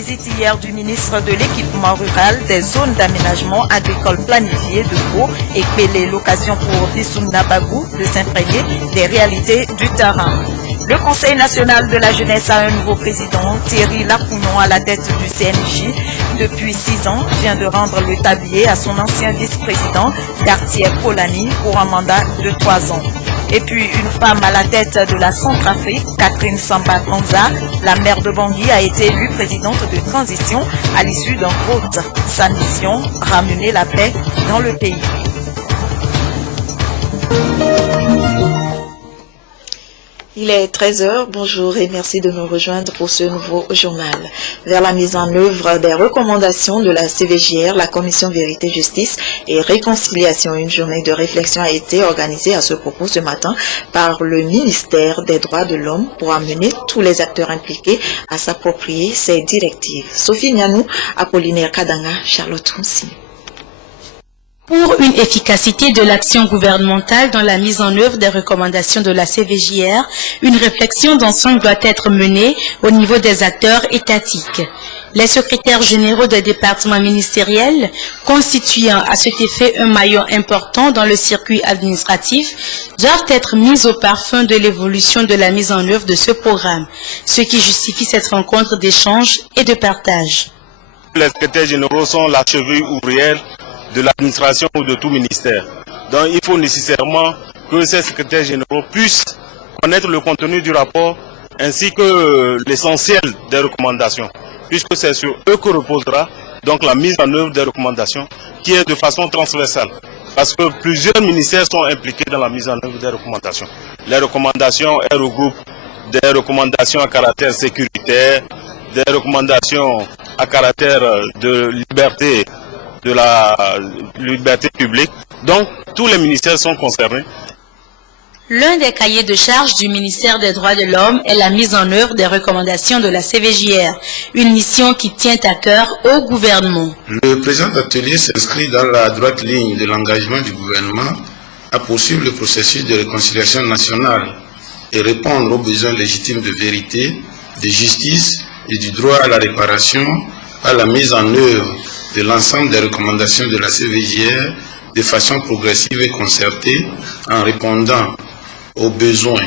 visite hier du ministre de l'équipement rural, des zones d'aménagement agricole planifiées de Vaud et Pélé, l'occasion pour Bissouna Bagou de s'imprégner des réalités du terrain. Le Conseil national de la jeunesse a un nouveau président, Thierry Lacounon, à la tête du CNJ. Depuis 6 ans, vient de rendre le tablier à son ancien vice-président, Gartier Polani, pour un mandat de 3 ans. Et puis, une femme à la tête de la Centrafrique, Catherine Samba Kanza, la maire de Bangui, a été élue présidente de transition à l'issue d'un vote. Sa mission, ramener la paix dans le pays. Il est 13h, bonjour et merci de nous rejoindre pour ce nouveau journal. Vers la mise en œuvre des recommandations de la CVJR, la Commission Vérité, Justice et Réconciliation, une journée de réflexion a été organisée à ce propos ce matin par le ministère des Droits de l'Homme pour amener tous les acteurs impliqués à s'approprier ces directives. Sophie Nianou, Apollinaire Kadanga, Charlotte Roussi. Pour une efficacité de l'action gouvernementale dans la mise en œuvre des recommandations de la CVJR, une réflexion d'ensemble doit être menée au niveau des acteurs étatiques. Les secrétaires généraux des départements ministériels, constituant à cet effet un maillon important dans le circuit administratif, doivent être mis au parfum de l'évolution de la mise en œuvre de ce programme, ce qui justifie cette rencontre d'échange et de partage. Les secrétaires généraux sont la cheville ouvrière de l'administration ou de tout ministère. Donc il faut nécessairement que ces secrétaires généraux puissent connaître le contenu du rapport ainsi que l'essentiel des recommandations, puisque c'est sur eux que reposera donc la mise en œuvre des recommandations qui est de façon transversale. Parce que plusieurs ministères sont impliqués dans la mise en œuvre des recommandations. Les recommandations, elles regroupent des recommandations à caractère sécuritaire, des recommandations à caractère de liberté, de la liberté publique. Donc, tous les ministères sont concernés. L'un des cahiers de charge du ministère des Droits de l'Homme est la mise en œuvre des recommandations de la CVJR, une mission qui tient à cœur au gouvernement. Le présent atelier s'inscrit dans la droite ligne de l'engagement du gouvernement à poursuivre le processus de réconciliation nationale et répondre aux besoins légitimes de vérité, de justice et du droit à la réparation à la mise en œuvre de l'ensemble des recommandations de la CVJR de façon progressive et concertée en répondant aux besoins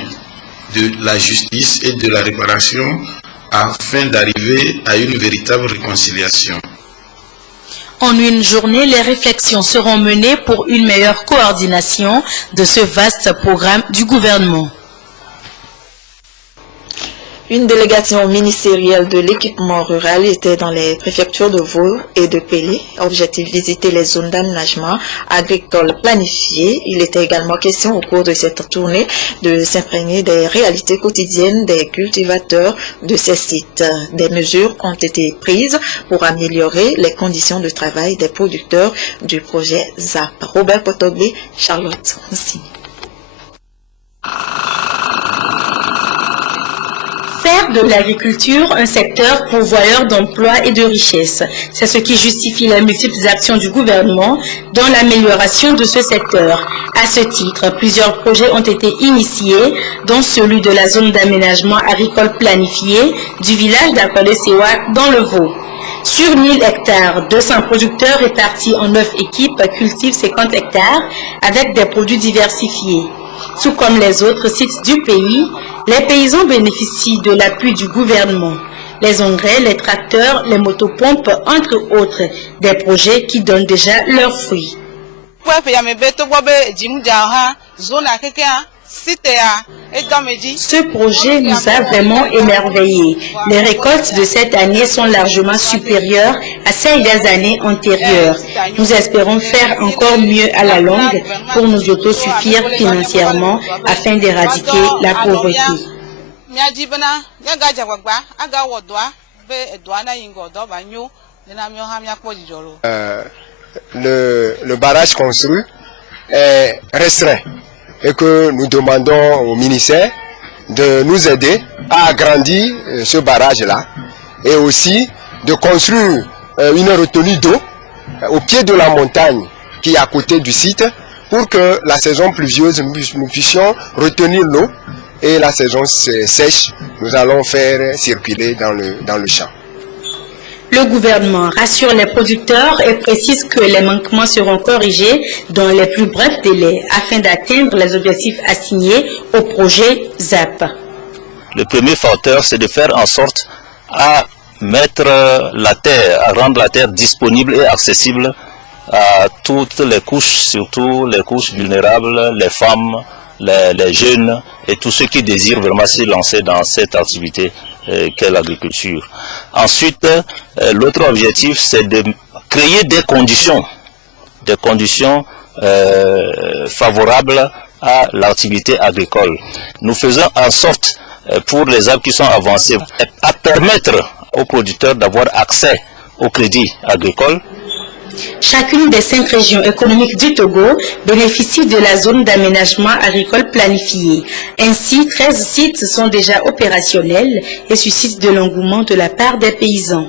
de la justice et de la réparation afin d'arriver à une véritable réconciliation. En une journée, les réflexions seront menées pour une meilleure coordination de ce vaste programme du gouvernement. Une délégation ministérielle de l'équipement rural était dans les préfectures de Vaud et de Pélé. Objectif, visiter les zones d'aménagement agricole planifiées. Il était également question au cours de cette tournée de s'imprégner des réalités quotidiennes des cultivateurs de ces sites. Des mesures ont été prises pour améliorer les conditions de travail des producteurs du projet ZAP. Robert Potoglé, Charlotte aussi. Faire de l'agriculture un secteur pourvoyeur d'emplois et de richesses. C'est ce qui justifie les multiples actions du gouvernement dans l'amélioration de ce secteur. À ce titre, plusieurs projets ont été initiés, dont celui de la zone d'aménagement agricole planifiée du village d'Akwale-Sewa dans le Vaud. Sur 1000 hectares, 200 producteurs répartis en 9 équipes cultivent 50 hectares avec des produits diversifiés. Tout comme les autres sites du pays, les paysans bénéficient de l'appui du gouvernement. Les engrais, les tracteurs, les motopompes, entre autres, des projets qui donnent déjà leurs fruits. Ce projet nous a vraiment émerveillés. Les récoltes de cette année sont largement supérieures à celles des années antérieures. Nous espérons faire encore mieux à la longue pour nous autosuffire financièrement afin d'éradiquer la pauvreté. Le barrage construit est restreint et que nous demandons au ministère de nous aider à agrandir ce barrage-là et aussi de construire une retenue d'eau au pied de la montagne qui est à côté du site pour que la saison pluvieuse, nous puissions retenir l'eau et la saison sèche, nous allons faire circuler dans le champ. Le gouvernement rassure les producteurs et précise que les manquements seront corrigés dans les plus brefs délais afin d'atteindre les objectifs assignés au projet ZAP. Le premier facteur, c'est de faire en sorte à mettre la terre, à rendre la terre disponible et accessible à toutes les couches, surtout les couches vulnérables, les femmes, les jeunes et tous ceux qui désirent vraiment se lancer dans cette activité qu'est l'agriculture. Ensuite, l'autre objectif, c'est de créer des conditions favorables à l'activité agricole. Nous faisons en sorte, pour les arbres qui sont avancés, à permettre aux producteurs d'avoir accès au crédit agricole. Chacune des 5 régions économiques du Togo bénéficie de la zone d'aménagement agricole planifiée. Ainsi, 13 sites sont déjà opérationnels et suscitent de l'engouement de la part des paysans.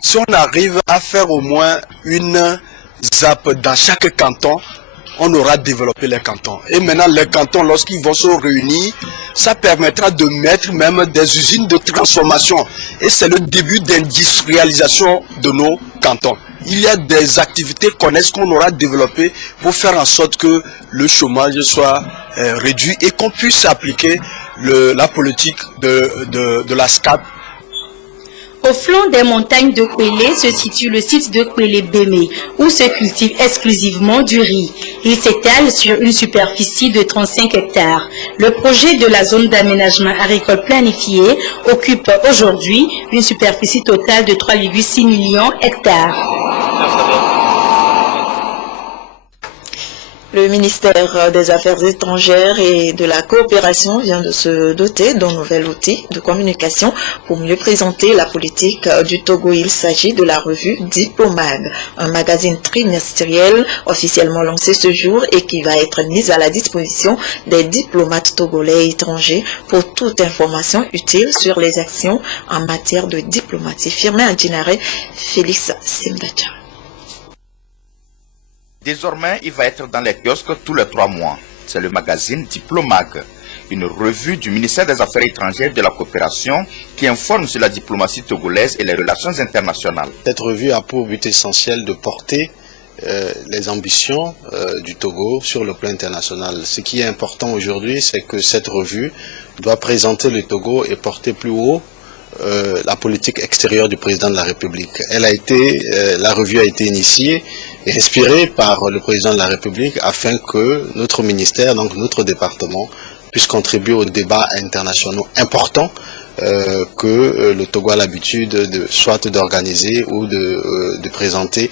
Si on arrive à faire au moins une ZAP dans chaque canton, on aura développé les cantons. Et maintenant, les cantons, lorsqu'ils vont se réunir, ça permettra de mettre même des usines de transformation. Et c'est le début d'industrialisation de nos cantons. Il y a des activités connexes qu'on aura développées pour faire en sorte que le chômage soit réduit et qu'on puisse appliquer la politique de la SCAP. Au flanc des montagnes de Kwélé se situe le site de Kwélé-Bémé, où se cultive exclusivement du riz. Il s'étale sur une superficie de 35 hectares. Le projet de la zone d'aménagement agricole planifiée occupe aujourd'hui une superficie totale de 3,6 millions d'hectares. Le ministère des Affaires étrangères et de la coopération vient de se doter d'un nouvel outil de communication pour mieux présenter la politique du Togo. Il s'agit de la revue Diplomag, un magazine trimestriel officiellement lancé ce jour et qui va être mis à la disposition des diplomates togolais et étrangers pour toute information utile sur les actions en matière de diplomatie. Firmin Adjinare, Félix Simdacha. Désormais, il va être dans les kiosques tous les 3 mois. C'est le magazine Diplomag, une revue du ministère des Affaires étrangères et de la coopération qui informe sur la diplomatie togolaise et les relations internationales. Cette revue a pour but essentiel de porter les ambitions du Togo sur le plan international. Ce qui est important aujourd'hui, c'est que cette revue doit présenter le Togo et porter plus haut la politique extérieure du président de la République. La revue a été initiée et inspirée par le président de la République afin que notre ministère, donc notre département, puisse contribuer aux débats internationaux importants que le Togo a l'habitude soit d'organiser ou de présenter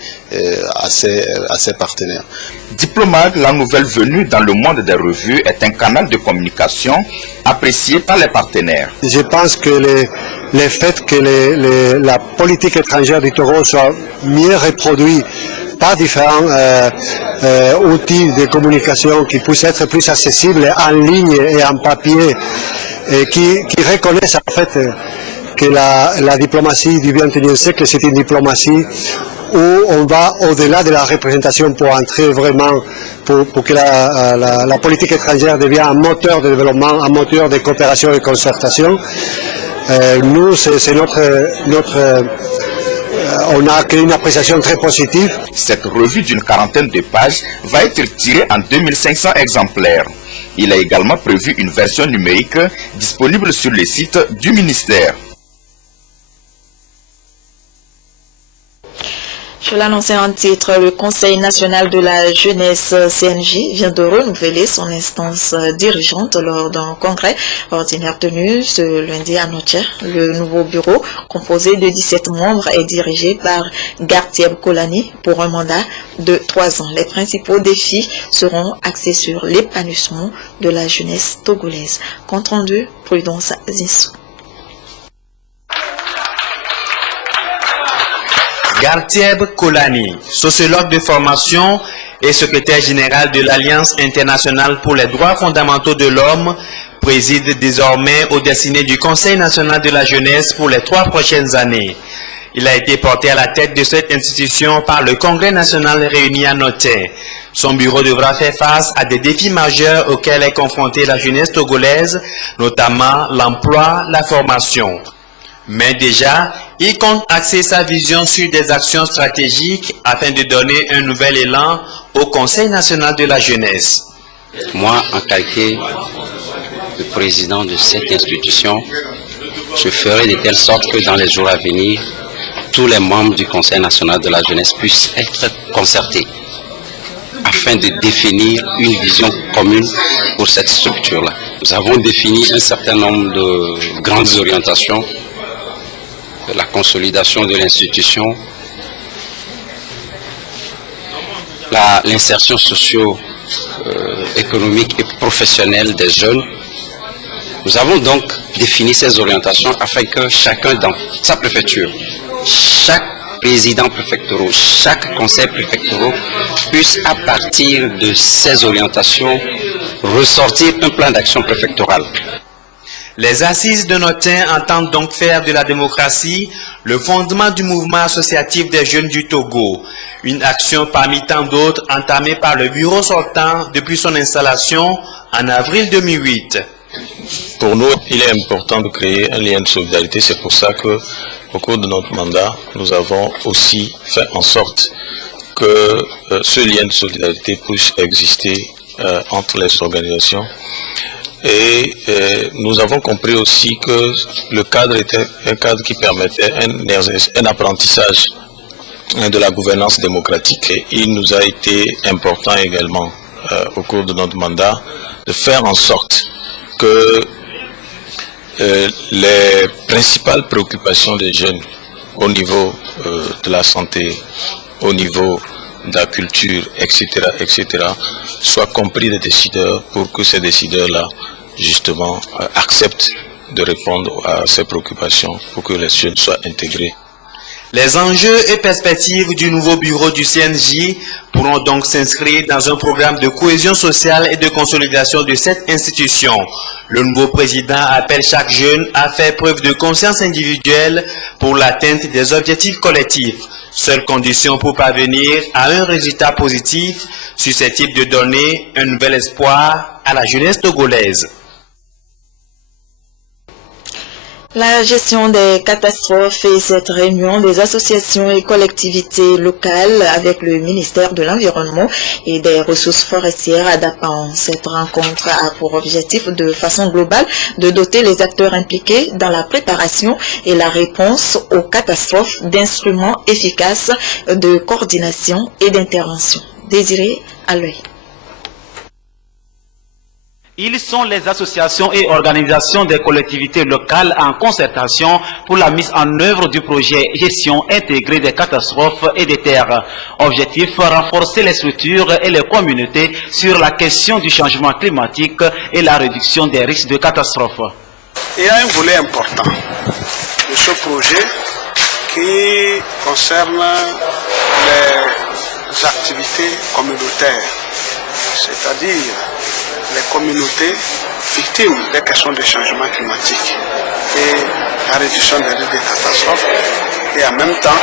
à ses partenaires. Diplomag, la nouvelle venue dans le monde des revues, est un canal de communication apprécié par les partenaires. Je pense que le fait que la politique étrangère du Togo soit mieux reproduite par différents outils de communication qui puissent être plus accessibles en ligne et en papier, et qui reconnaissent en fait que la diplomatie du XXIe siècle, c'est une diplomatie où on va au-delà de la représentation pour entrer vraiment, pour que la politique étrangère devienne un moteur de développement, un moteur de coopération et de concertation. Nous, c'est on a une appréciation très positive. Cette revue d'une 40aine de pages va être tirée en 2500 exemplaires. Il a également prévu une version numérique disponible sur le site du ministère. Je l'annonçais en titre, le Conseil national de la jeunesse CNJ vient de renouveler son instance dirigeante lors d'un congrès ordinaire tenu ce lundi à Nocher. Le nouveau bureau, composé de 17 membres, est dirigé par Gartieb Kolani pour un mandat de 3 ans. Les principaux défis seront axés sur l'épanouissement de la jeunesse togolaise. Compte rendu, Prudence Zissou. Gartieb Kolani, sociologue de formation et secrétaire général de l'Alliance internationale pour les droits fondamentaux de l'homme, préside désormais aux destinées du Conseil national de la jeunesse pour les 3 prochaines années. Il a été porté à la tête de cette institution par le Congrès national réuni à Noter. Son bureau devra faire face à des défis majeurs auxquels est confrontée la jeunesse togolaise, notamment l'emploi, la formation. Mais déjà, Il compte axer sa vision sur des actions stratégiques afin de donner un nouvel élan au Conseil national de la jeunesse. Moi, en qualité de président de cette institution, je ferai de telle sorte que dans les jours à venir, tous les membres du Conseil national de la jeunesse puissent être concertés afin de définir une vision commune pour cette structure-là. Nous avons défini un certain nombre de grandes orientations, la consolidation de l'institution, l'insertion socio-économique et professionnelle des jeunes. Nous avons donc défini ces orientations afin que chacun dans sa préfecture, chaque président préfectoral, chaque conseil préfectoral puisse à partir de ces orientations ressortir un plan d'action préfectoral. Les assises de Notin entendent donc faire de la démocratie le fondement du mouvement associatif des jeunes du Togo. Une action parmi tant d'autres entamée par le bureau sortant depuis son installation en avril 2008. Pour nous, il est important de créer un lien de solidarité. C'est pour ça que, au cours de notre mandat, nous avons aussi fait en sorte que ce lien de solidarité puisse exister entre les organisations. Et nous avons compris aussi que le cadre était un cadre qui permettait un apprentissage de la gouvernance démocratique. Et il nous a été important également, au cours de notre mandat, de faire en sorte que les principales préoccupations des jeunes au niveau de la santé, au niveau de la culture, etc., soient compris des décideurs pour que ces décideurs-là, justement, acceptent de répondre à ces préoccupations pour que les jeunes soient intégrés. Les enjeux et perspectives du nouveau bureau du CNJ pourront donc s'inscrire dans un programme de cohésion sociale et de consolidation de cette institution. Le nouveau président appelle chaque jeune à faire preuve de conscience individuelle pour l'atteinte des objectifs collectifs. Seule condition pour parvenir à un résultat positif susceptible de donner un nouvel espoir à la jeunesse togolaise. La gestion des catastrophes et cette réunion des associations et collectivités locales avec le ministère de l'Environnement et des Ressources forestières à Dapan. Cette rencontre a pour objectif de façon globale de doter les acteurs impliqués dans la préparation et la réponse aux catastrophes d'instruments efficaces de coordination et d'intervention. Désiré Aloy. Ils sont les associations et organisations des collectivités locales en concertation pour la mise en œuvre du projet Gestion intégrée des catastrophes et des terres. Objectif, renforcer les structures et les communautés sur la question du changement climatique et la réduction des risques de catastrophes. Il y a un volet important de ce projet qui concerne les activités communautaires, c'est-à-dire les communautés victimes des questions de changement climatique et la réduction des risques de catastrophes et en même temps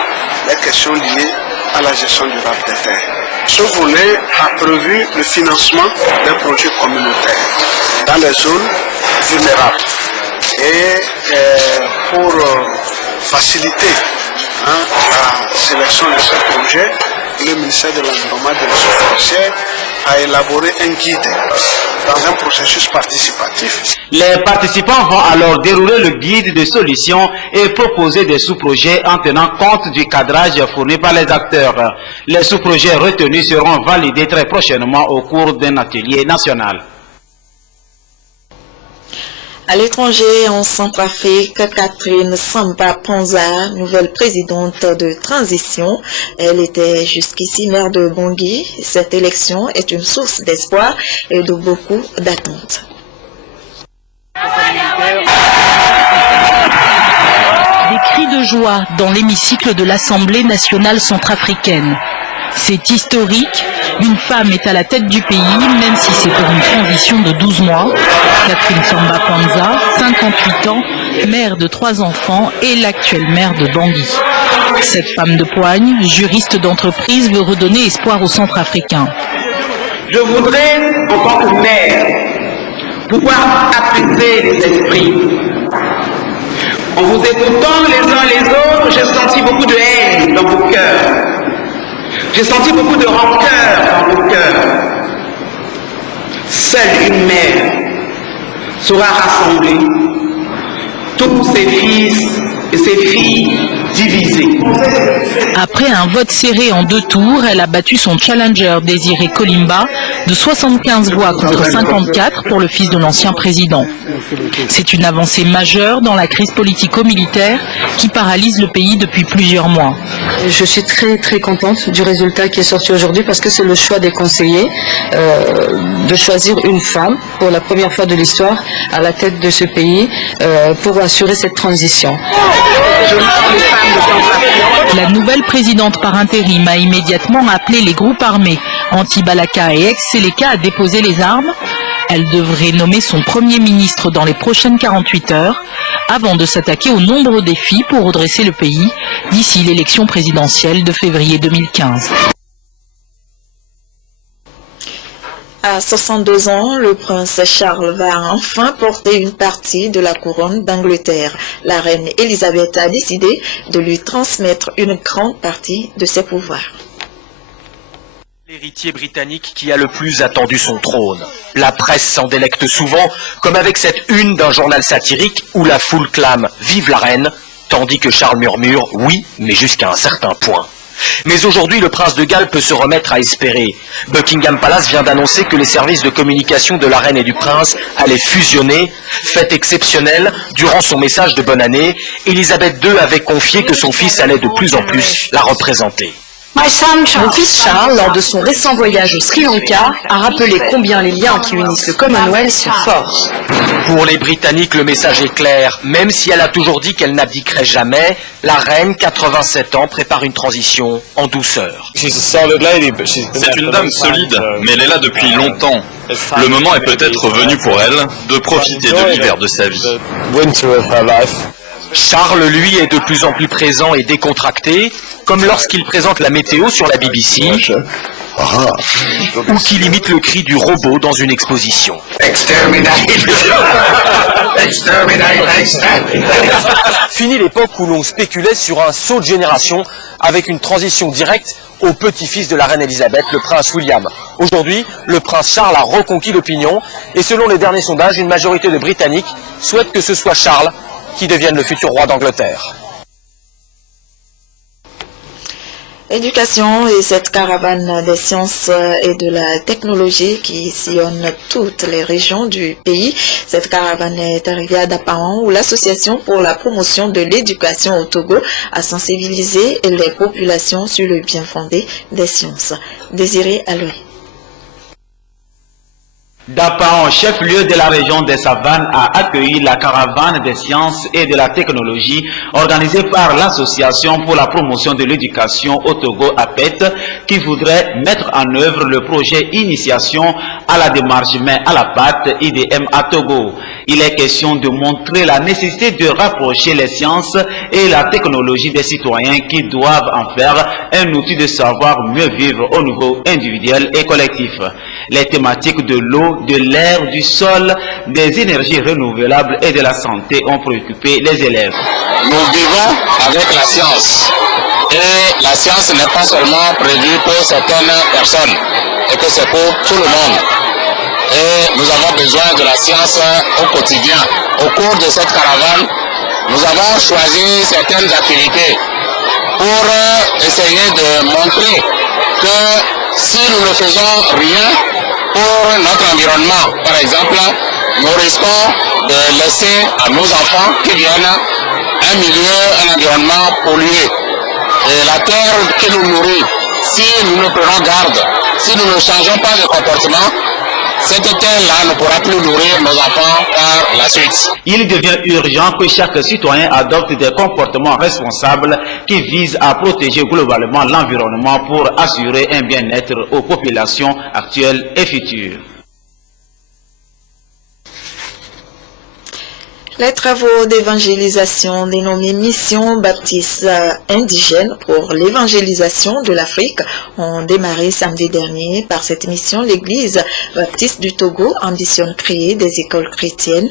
les questions liées à la gestion durable des terres. Ce volet a prévu le financement d'un projet communautaire dans les zones vulnérables et pour faciliter la sélection de ce projet, le ministère de l'Environnement et des Ressources forestières a élaboré un guide dans un processus participatif. Les participants vont alors dérouler le guide de solutions et proposer des sous-projets en tenant compte du cadrage fourni par les acteurs. Les sous-projets retenus seront validés très prochainement au cours d'un atelier national. À l'étranger, en Centrafrique, Catherine Samba Panza, nouvelle présidente de transition. Elle était jusqu'ici maire de Bangui. Cette élection est une source d'espoir et de beaucoup d'attentes. Des cris de joie dans l'hémicycle de l'Assemblée nationale centrafricaine. C'est historique, une femme est à la tête du pays, même si c'est pour une transition de 12 mois. Catherine Samba Panza, 58 ans, mère de 3 enfants et l'actuelle maire de Bangui. Cette femme de poigne, juriste d'entreprise, veut redonner espoir aux Centrafricains. Je voudrais, en tant que maire, pouvoir apaiser les esprits, En vous écoutant les uns les autres, j'ai senti beaucoup de haine dans vos cœurs. J'ai senti beaucoup de rancœur dans vos cœurs. Seule une mère saura rassembler tous ses fils et ses filles divisés. Après un vote serré en 2 tours, elle a battu son challenger Désiré Kolimba de 75 voix contre 54 pour le fils de l'ancien président. C'est une avancée majeure dans la crise politico-militaire qui paralyse le pays depuis plusieurs mois. Je suis très contente du résultat qui est sorti aujourd'hui parce que c'est le choix des conseillers de choisir une femme pour la première fois de l'histoire à la tête de ce pays pour assurer cette transition. La nouvelle présidente par intérim a immédiatement appelé les groupes armés anti-Balaka et ex-Séléka à déposer les armes. Elle devrait nommer son premier ministre dans les prochaines 48 heures avant de s'attaquer aux nombreux défis pour redresser le pays d'ici l'élection présidentielle de février 2015. À 62 ans, le prince Charles va enfin porter une partie de la couronne d'Angleterre. La reine Elisabeth a décidé de lui transmettre une grande partie de ses pouvoirs. L'héritier britannique qui a le plus attendu son trône. La presse s'en délecte souvent, comme avec cette une d'un journal satirique où la foule clame « Vive la reine !» tandis que Charles murmure « Oui, mais jusqu'à un certain point ». Mais aujourd'hui, le prince de Galles peut se remettre à espérer. Buckingham Palace vient d'annoncer que les services de communication de la reine et du prince allaient fusionner. Fait exceptionnel, durant son message de bonne année, Elisabeth II avait confié que son fils allait de plus en plus la représenter. Mon fils Charles, lors de son récent voyage au Sri Lanka, a rappelé combien les liens qui unissent le Commonwealth sont forts. Pour les Britanniques, le message est clair. Même si elle a toujours dit qu'elle n'abdiquerait jamais, la reine, 87 ans, prépare une transition en douceur. C'est une dame solide, mais elle est là depuis longtemps. Le moment est peut-être venu pour elle de profiter de l'hiver de sa vie. Charles, lui, est de plus en plus présent et décontracté, comme lorsqu'il présente la météo sur la BBC, ou qu'il imite le cri du robot dans une exposition. Fini l'époque où l'on spéculait sur un saut de génération avec une transition directe au petit-fils de la reine Elisabeth, le prince William. Aujourd'hui, le prince Charles a reconquis l'opinion et selon les derniers sondages, une majorité de Britanniques souhaite que ce soit Charles qui devienne le futur roi d'Angleterre. Éducation et cette caravane des sciences et de la technologie qui sillonne toutes les régions du pays. Cette caravane est arrivée à Daparan où l'association pour la promotion de l'éducation au Togo a sensibilisé les populations sur le bien fondé des sciences. Désiré Aloy. Daparan, chef-lieu de la région des Savanes, a accueilli la caravane des sciences et de la technologie organisée par l'Association pour la promotion de l'éducation au Togo, APET, qui voudrait mettre en œuvre le projet Initiation à la démarche main à la pâte IDM à Togo. Il est question de montrer la nécessité de rapprocher les sciences et la technologie des citoyens qui doivent en faire un outil de savoir mieux vivre au niveau individuel et collectif. Les thématiques de l'eau, de l'air, du sol, des énergies renouvelables et de la santé ont préoccupé les élèves. Nous vivons avec la science. Et la science n'est pas seulement prévue pour certaines personnes, et que c'est pour tout le monde. Et nous avons besoin de la science au quotidien. Au cours de cette caravane, nous avons choisi certaines activités pour essayer de montrer que si nous ne faisons rien pour notre environnement, par exemple, nous risquons de laisser à nos enfants qui viennent un milieu, un environnement pollué. Et la terre qui nous nourrit, si nous ne prenons garde, si nous ne changeons pas de comportement, cette terre-là ne pourra plus nourrir nos enfants par la suite. Il devient urgent que chaque citoyen adopte des comportements responsables qui visent à protéger globalement l'environnement pour assurer un bien-être aux populations actuelles et futures. Les travaux d'évangélisation dénommés Mission Baptiste indigène pour l'évangélisation de l'Afrique ont démarré samedi dernier. Par cette mission, l'Église baptiste du Togo ambitionne créer des écoles chrétiennes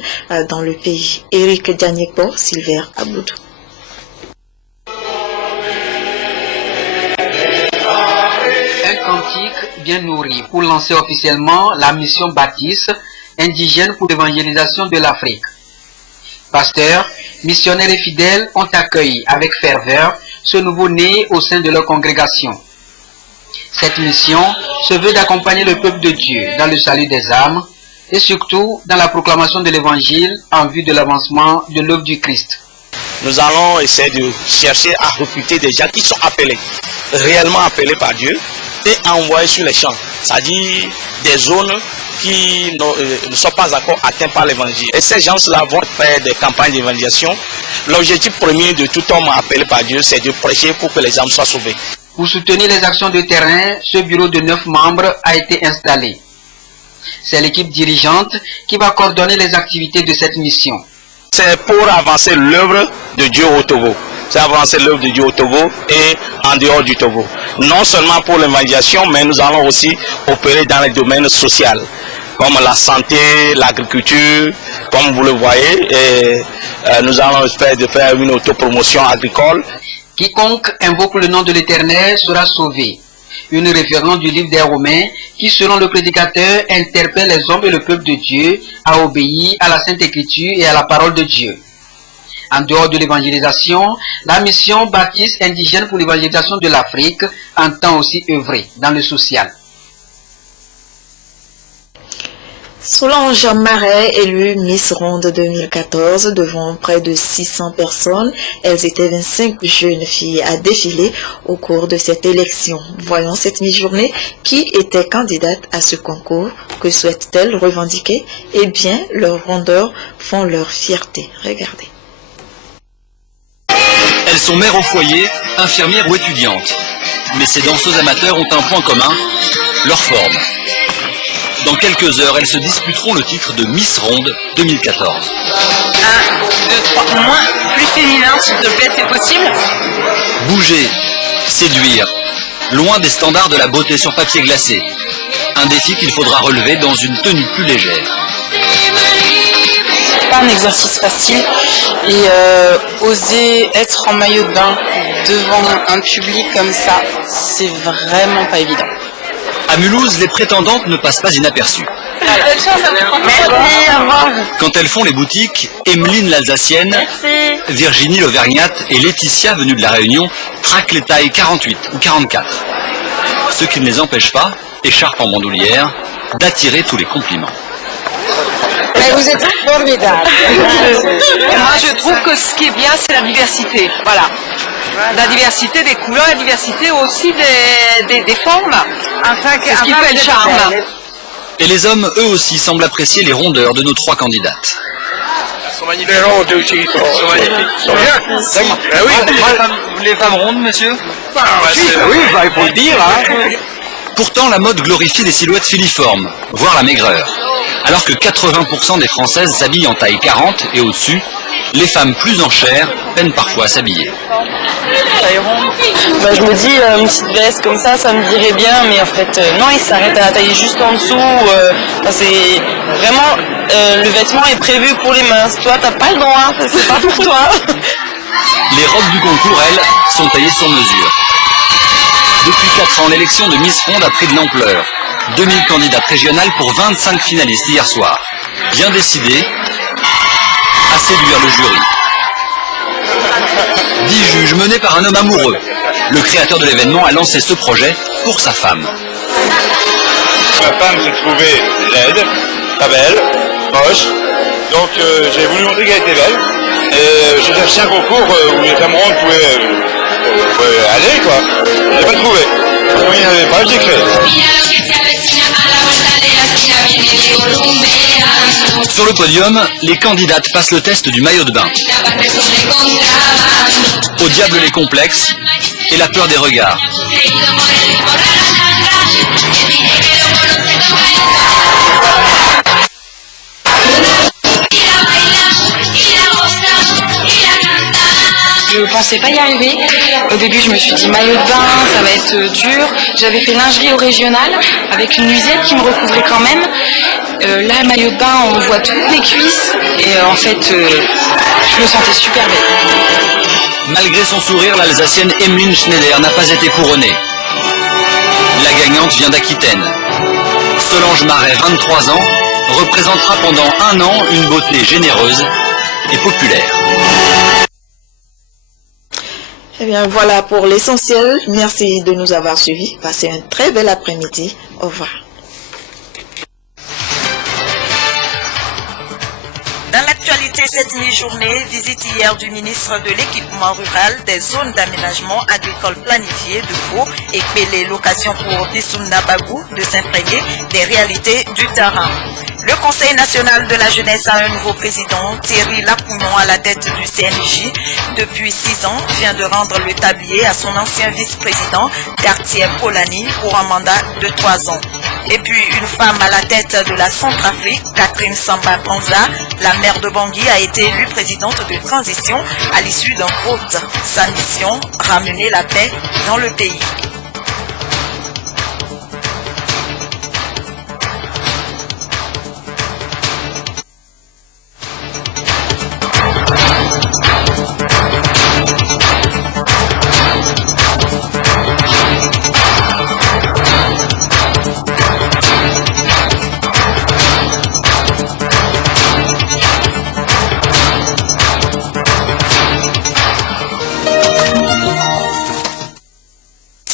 dans le pays. Éric Diagnekpo, Silver Aboudou. Un cantique bien nourri pour lancer officiellement la mission baptiste indigène pour l'évangélisation de l'Afrique. Pasteurs, missionnaires et fidèles ont accueilli avec ferveur ce nouveau-né au sein de leur congrégation. Cette mission se veut d'accompagner le peuple de Dieu dans le salut des âmes et surtout dans la proclamation de l'évangile en vue de l'avancement de l'œuvre du Christ. Nous allons essayer de chercher à recruter des gens qui sont appelés, réellement appelés par Dieu et envoyés sur les champs, c'est-à-dire des zones qui ne sont pas encore atteints par l'évangile. Et ces gens-là vont faire des campagnes d'évangélisation. L'objectif premier de tout homme appelé par Dieu, c'est de prêcher pour que les âmes soient sauvées. Pour soutenir les actions de terrain, ce bureau de 9 membres a été installé. C'est l'équipe dirigeante qui va coordonner les activités de cette mission. C'est pour avancer l'œuvre de Dieu au Togo. C'est avancer l'œuvre de Dieu au Togo et en dehors du Togo. Non seulement pour l'évangélisation, mais nous allons aussi opérer dans les domaines sociaux, comme la santé, l'agriculture, comme vous le voyez, et nous allons essayer de faire une autopromotion agricole. Quiconque invoque le nom de l'Éternel sera sauvé. Une référence du livre des Romains qui, selon le prédicateur, interpelle les hommes et le peuple de Dieu à obéir à la Sainte Écriture et à la parole de Dieu. En dehors de l'évangélisation, la mission baptiste indigène pour l'évangélisation de l'Afrique entend aussi œuvrer dans le social. Solange Marais, élue Miss Ronde 2014 devant près de 600 personnes. Elles étaient 25 jeunes filles à défiler au cours de cette élection. Voyons cette mi-journée qui était candidate à ce concours. Que souhaitent-elles revendiquer? Eh bien, leurs rondeurs font leur fierté. Regardez. Elles sont mères au foyer, infirmières ou étudiantes. Mais ces danseuses amateurs ont un point commun, leur forme. Dans quelques heures, elles se disputeront le titre de Miss Ronde 2014. 1, 2, 3, moins, plus féminin s'il te plaît, c'est possible? Bouger, séduire, loin des standards de la beauté sur papier glacé. Un défi qu'il faudra relever dans une tenue plus légère. C'est pas un exercice facile et oser être en maillot de bain devant un public comme ça, c'est vraiment pas évident. À Mulhouse, les prétendantes ne passent pas inaperçues. Quand elles font les boutiques, Emeline l'Alsacienne, Virginie l'Auvergnate et Laetitia, venue de la Réunion, traquent les tailles 48 ou 44. Ce qui ne les empêche pas, écharpe en bandoulière, d'attirer tous les compliments. Mais vous êtes formidable. Moi, je trouve que ce qui est bien, c'est la diversité. Voilà. La diversité des couleurs, la diversité aussi des formes. C'est ce qui fait le charme. Et les hommes, eux aussi, semblent apprécier les rondeurs de nos 3 candidates. Elles sont magnifiques. Les rondes aussi, sont magnifiques. Sont bien. Les femmes rondes, monsieur? Oui, il faut le dire. Pourtant, la mode glorifie les silhouettes filiformes, voire la maigreur. Alors que 80% des Françaises s'habillent en taille 40 et au-dessus, les femmes plus en chair peinent parfois à s'habiller. Je me dis, une petite veste comme ça me dirait bien, mais en fait, non, il s'arrête à la taille juste en dessous. C'est vraiment, le vêtement est prévu pour les mains. Toi, t'as pas le droit, c'est pas pour toi. Les robes du concours, elles, sont taillées sur mesure. Depuis 4 ans, l'élection de Miss Ronde a pris de l'ampleur. 2000 candidates régionales pour 25 finalistes hier soir. Bien décidé à séduire le jury. 10 juges menés par un homme amoureux. Le créateur de l'événement a lancé ce projet pour sa femme. Ma femme s'est trouvée laide, pas belle, moche, donc j'ai voulu montrer qu'elle était belle. Et j'ai cherché un concours où les femmes rondes pouvaient aller, quoi. Je l'ai pas trouvé. Comme il n'y en avait pas, j'ai créé. Sur le podium, les candidates passent le test du maillot de bain. Au diable les complexes et la peur des regards. pensais pas y arriver. Au début, je me suis dit maillot de bain, ça va être dur. J'avais fait lingerie au régional avec une nuisette qui me recouvrait quand même. Là, maillot de bain, on voit toutes les cuisses et en fait, je me sentais super belle. Malgré son sourire, l'Alsacienne Emeline Schneider n'a pas été couronnée. La gagnante vient d'Aquitaine. Solange Marais, 23 ans, représentera pendant 1 an une beauté généreuse et populaire. Eh bien, voilà pour l'essentiel. Merci de nous avoir suivis. Passez un très bel après-midi. Au revoir. Dans l'actualité, cette mi-journée, visite hier du ministre de l'équipement rural des zones d'aménagement agricole planifiées de Vaud et Pélé, l'occasion pour Bissouna Bagou de s'imprégner des réalités du terrain. Le Conseil national de la jeunesse a un nouveau président, Thierry Lacounon, à la tête du CNJ. Depuis 6 ans, vient de rendre le tablier à son ancien vice-président, Cartier Polani, pour un mandat de 3 ans. Et puis, une femme à la tête de la Centrafrique, Catherine Samba Panza, la maire de Bangui, a été élue présidente de transition à l'issue d'un vote. Sa mission, ramener la paix dans le pays.